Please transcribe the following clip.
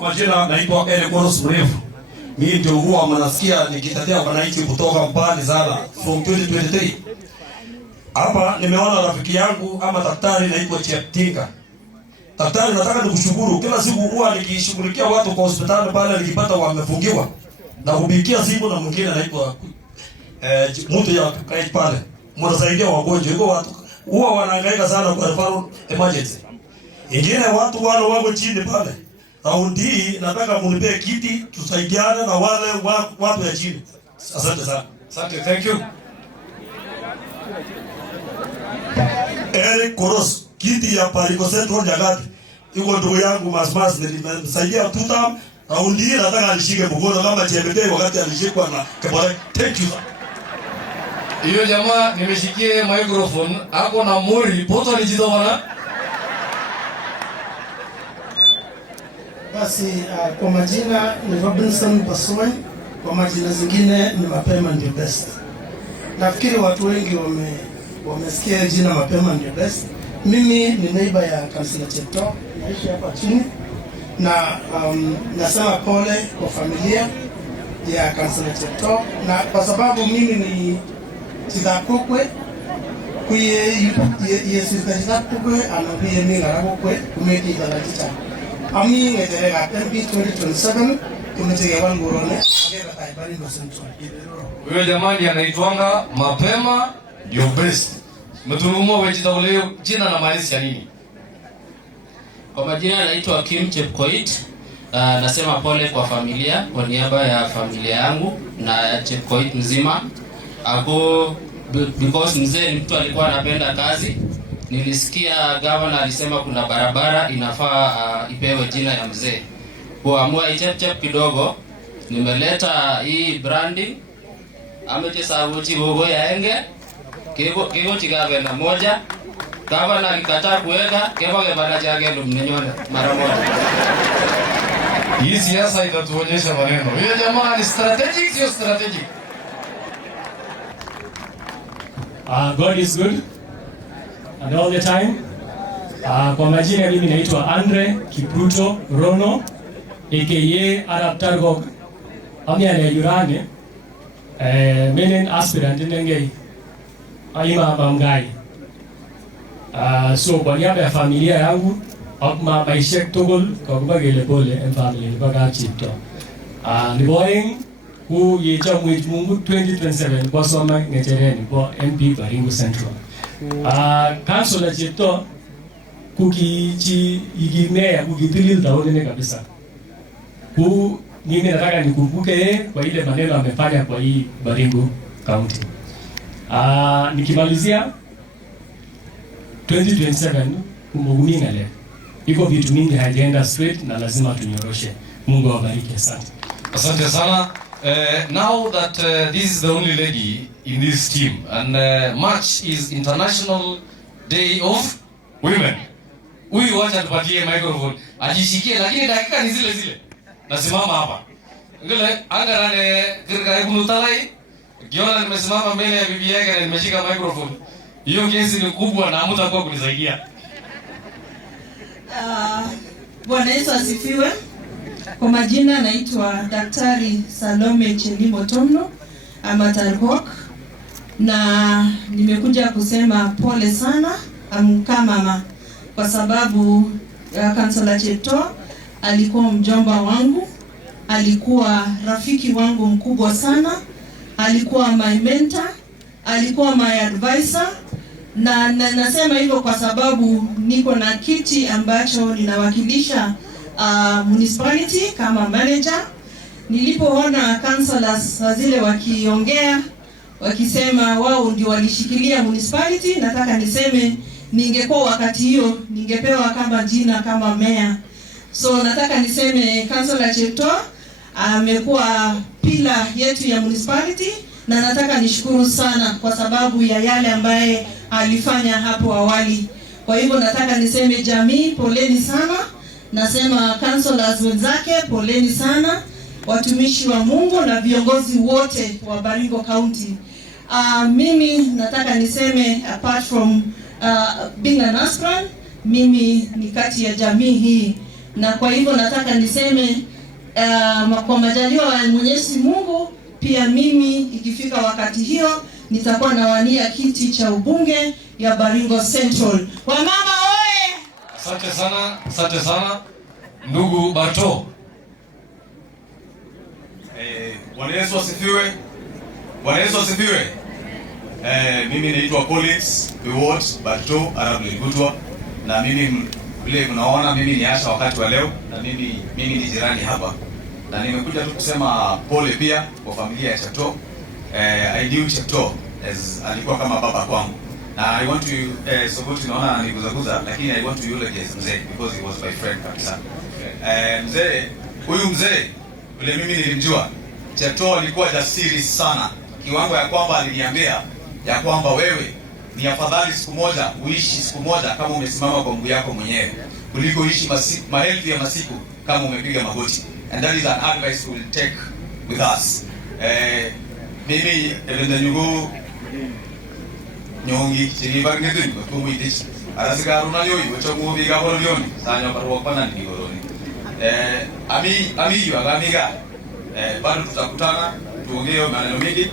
Kwa majina naitwa Eric Koros Mrefu. Mimi ndio huwa mnasikia nikitetea wananchi kutoka mbali sana from 2023. Hapa nimeona rafiki yangu ama daktari naitwa Cheptinga. Daktari, nataka nikushukuru. Kila siku huwa nikishughulikia watu kwa hospitali pale nikipata wamefungiwa. Na kupigia simu na mwingine anaitwa mtu ya kai pale. Mnasaidia wagonjwa. Hivyo watu huwa wanahangaika sana kwa referral emergency. Ingine watu wale wako chini pale. Raundi hii nataka munipe kiti tusaidiane na wale watu ya chini. Asante sana. Asante, thank you. Eric Koros, kiti ya Baringo Central Jagati. Iko ndugu yangu Masmas nilimsaidia tutam. Raundi hii nataka alishike mkono kama Chebete wakati alishikwa na Kebole. Thank you. Hiyo jamaa nimeshikia microphone hapo na Mori poto alijitoa bana. Basi kwa majina ni Robinson Basoi, kwa majina zingine ni Mapema ndio best. Nafikiri watu wengi wamesikia jina Mapema ndio best. Mimi ni neighbor ya Councilor Chepto, naishi hapa chini. Na nasema pole kwa familia ya Councilor Chepto, na kwa sababu mimi ni Chidakokwe kuye Chidakokwe anakuye mimi Ngarakokwe kumeki dalajita. Ami ngetereka MP 2027 kumetegewa ngurone agera taibari Central. Huyo jamani anaitwanga Mapema ndio best. Mtulumo wejita ule jina na maanisha nini? Kwa majina naitwa Kim Chepkoit. Nasema pole kwa familia kwa niaba ya familia yangu na Chepkoit mzima. Because mzee ni mtu alikuwa anapenda kazi. Nilisikia governor alisema kuna barabara inafaa ipewe jina ya mzee. Kuamua ichep kidogo, nimeleta hii branding. Amete sabuti gogo ya enge. Kego chigave na moja. Governor alikataa kuweka, kebo gebana chake ndo mnenyone mara moja. Hii siasa itatuonyesha maneno. Hiyo jamaa ni strategic, sio strategic. God is good and all the time. Kwa majina mimi naitwa Andre Kipruto Rono aka Arab Targok. Ami anayurane menen aspirant nengei aima bamgai. So kwa niaba ya familia yangu akma baishek togol kwa kubagele pole en family baga Chepto. Niboeng ku yecha mwezi Mungu 2027 kwa soma ngetereni kwa MP Baringo Central. Councilor Chepto kukichi igimea kukitilil taone kabisa. Mimi nataka nikumbuke kwa ile maneno amefanya kwa hii Baringo County. Nikimalizia 2027 kumugumina leo. Iko vitu mingi hajaenda straight na lazima tunyoroshe. Mungu awabariki sana. Asante sana. Now that this is the only lady in this team and March is International Day of Women. Huyu wacha tupatie microphone. Ajishikie lakini dakika ni zile zile. Nasimama hapa. Ngile angarane kirika kunutalai. Kiona nimesimama mbele ya bibi yake na nimeshika microphone. Hiyo kesi ni kubwa na hamtakuwa kunisaidia. Bwana Yesu asifiwe. Kwa majina naitwa Daktari Salome Chelimo Tomno Amatarhok, na nimekuja kusema pole sana kama mama, kwa sababu Councilor Chepto alikuwa mjomba wangu, alikuwa rafiki wangu mkubwa sana, alikuwa my mentor, alikuwa my advisor. Na nasema hivyo kwa sababu niko na kiti ambacho ninawakilisha municipality kama manager. Nilipoona councillors wazile wakiongea wakisema wao ndio walishikilia municipality, nataka niseme ningekuwa wakati hiyo ningepewa kama jina kama mayor. So nataka niseme Councilor Chepto amekuwa pila yetu ya municipality, na nataka nishukuru sana kwa sababu ya yale ambaye alifanya hapo awali. Kwa hivyo nataka niseme jamii poleni sana. Nasema councillors wenzake poleni sana, watumishi wa Mungu na viongozi wote wa Baringo County. Mimi nataka niseme apart from being an aspirant, mimi ni kati ya jamii hii. na kwa hivyo nataka niseme kwa majaliwa wa Mwenyezi Mungu, pia mimi ikifika wakati hiyo nitakuwa nawania kiti cha ubunge ya Baringo Central. Wamama oye! Asante sana ndugu Bato. Bwana Yesu asifiwe. Bwana Yesu asifiwe. Mimi naitwa Collins Biwot Bato Arab Ligutwa, na mimi vile mnaona mimi ni Asha wakati wa leo, na mimi ni jirani hapa, na nimekuja tu kusema pole pia kwa familia ya Cheptoo. I knew Cheptoo as alikuwa kama baba kwangu, na I want to support, naona aniguzaguza, lakini I want to eulogize mzee because he was my friend kabisa. Huyu mzee vile mimi nilimjua, Cheptoo alikuwa jasiri sana, kiwango ya kwamba aliniambia ya kwamba wewe ni afadhali siku moja uishi siku moja kama umesimama kwa mguu yako mwenyewe kuliko ishi maelfu ya masiku kama umepiga magoti. And that is an advice we will take with us. Mimi ebenanyugo nyongi chiriba ngedin ko muidich arasika runa yoyi wecho mu biga borolioni sanyo barwa pana ni boroni. Ami yo agamiga bado tutakutana tuongee maneno mengi.